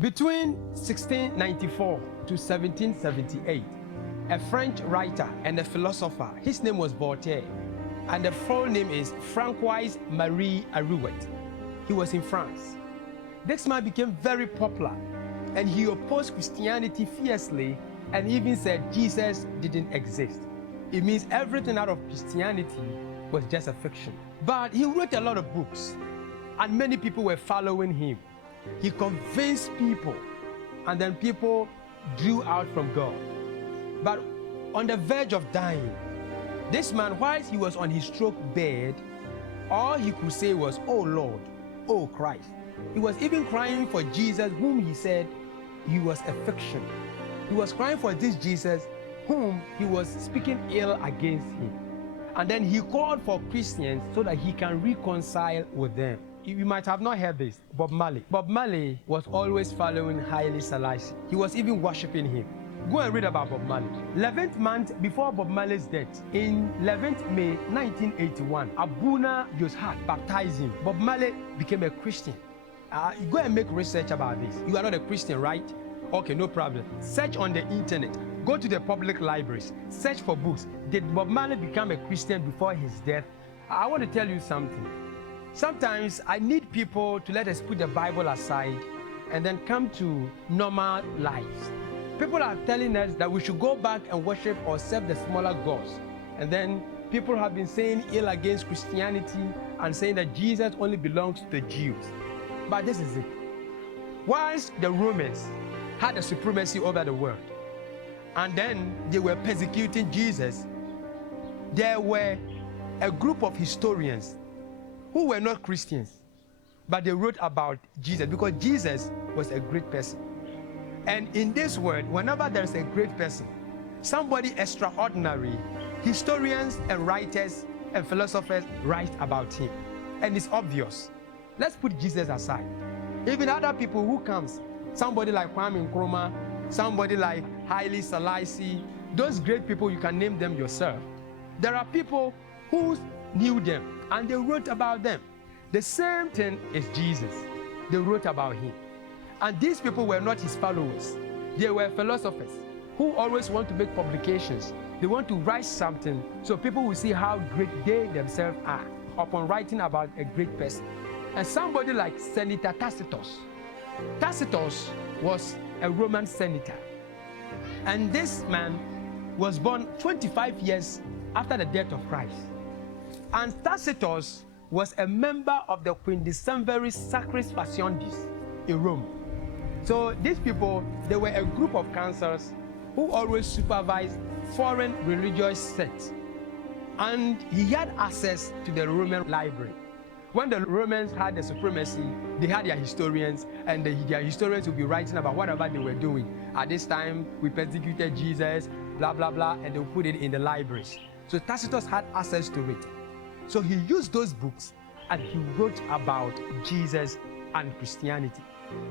Between 1694 to 1778, a French writer and a philosopher, his name was Voltaire, and the full name is Francois Marie Arouet. He was in France. This man became very popular, and he opposed Christianity fiercely and even said Jesus didn't exist. It means everything out of Christianity was just a fiction. But he wrote a lot of books, and many people were following him. He convinced people, and then people drew out from God. But on the verge of dying, this man, whilst he was on his stroke bed, all he could say was, "Oh Lord, oh Christ." He was even crying for Jesus, whom he said he was a fiction. He was crying for this Jesus whom he was speaking ill against him. And then he called for Christians so that he can reconcile with them. You might have not heard this, Bob Marley. Bob Marley was always following Haile Selassie. He was even worshiping him. Go and read about Bob Marley. 11th month before Bob Marley's death, in 11th May 1981, Abuna Yoshat baptized him. Bob Marley became a Christian. Go and make research about this. You are not a Christian, right? Okay, no problem. Search on the internet. Go to the public libraries. Search for books. Did Bob Marley become a Christian before his death? I want to tell you something. Sometimes I need people to let us put the Bible aside and then come to normal lives. People are telling us that we should go back and worship or serve the smaller gods. And then people have been saying ill against Christianity and saying that Jesus only belongs to the Jews. But this is it. Whilst the Romans had the supremacy over the world, and then they were persecuting Jesus, there were a group of historians who were not Christians, but they wrote about Jesus because Jesus was a great person. And in this world, whenever there's a great person, somebody extraordinary, historians and writers and philosophers write about him. And it's obvious. Let's put Jesus aside. Even other people who comes, somebody like Kwame Nkrumah, somebody like Haile Selassie, those great people, you can name them yourself. There are people who knew them and they wrote about them. The same thing is Jesus. They wrote about him. And these people were not his followers. They were philosophers who always want to make publications. They want to write something so people will see how great they themselves are upon writing about a great person. And somebody like Senator Tacitus. Tacitus was a Roman senator. And this man was born 25 years after the death of Christ. And Tacitus was a member of the Quindecemviris Sacris Faciendis in Rome. So these people, they were a group of councils who always supervised foreign religious sects. And he had access to the Roman library. When the Romans had the supremacy, they had their historians, and their historians would be writing about whatever they were doing. At this time, we persecuted Jesus, blah, blah, blah, and they would put it in the libraries. So Tacitus had access to it. So he used those books, and he wrote about Jesus and Christianity.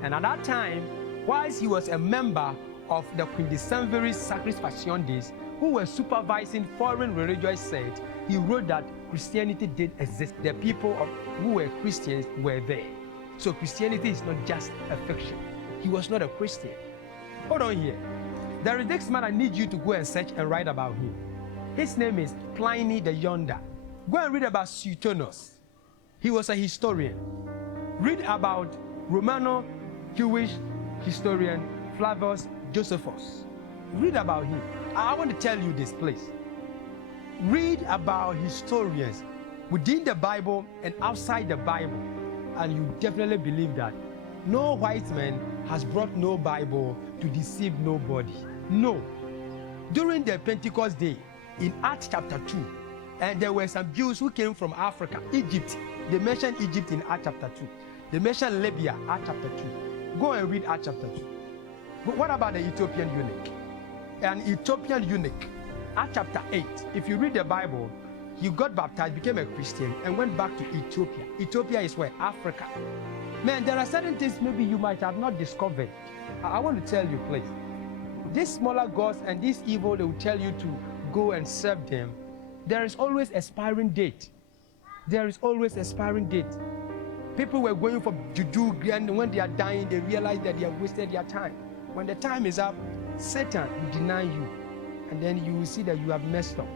And at that time, whilst he was a member of the Quindecemviris Sacris Faciendis, who were supervising foreign religious sects, he wrote that Christianity did exist. The people who were Christians were there. So Christianity is not just a fiction. He was not a Christian. Hold on here. There is this man I need you to go and search and write about him. His name is Pliny the Younger. Go and read about Suetonius. He was a historian. Read about Romano-Jewish historian Flavius Josephus. Read about him. I want to tell you this, please. Read about historians within the Bible and outside the Bible, and you definitely believe that no white man has brought no Bible to deceive nobody. No. During the Pentecost day, in Acts chapter 2, and there were some Jews who came from Africa, Egypt. They mentioned Egypt in Acts chapter 2. They mentioned Libya, Acts chapter 2. Go and read Acts chapter 2. But what about the Ethiopian eunuch? An Ethiopian eunuch, Acts chapter 8. If you read the Bible, he got baptized, became a Christian, and went back to Ethiopia. Ethiopia is where? Africa. Man, there are certain things maybe you might have not discovered. I want to tell you, please. These smaller gods and this evil, they will tell you to go and serve them. There is always expiring date. There is always expiring date. People were going for juju, and when they are dying, they realize that they have wasted their time. When the time is up, Satan will deny you, and then you will see that you have messed up.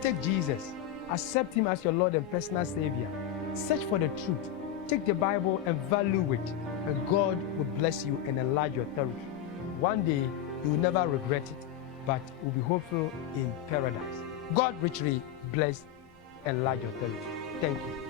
Take Jesus. Accept him as your Lord and personal Savior. Search for the truth. Take the Bible and value it, and God will bless you and enlarge your territory. One day, you will never regret it, but will be hopeful in paradise. God richly bless and enlarge your territory. Thank you.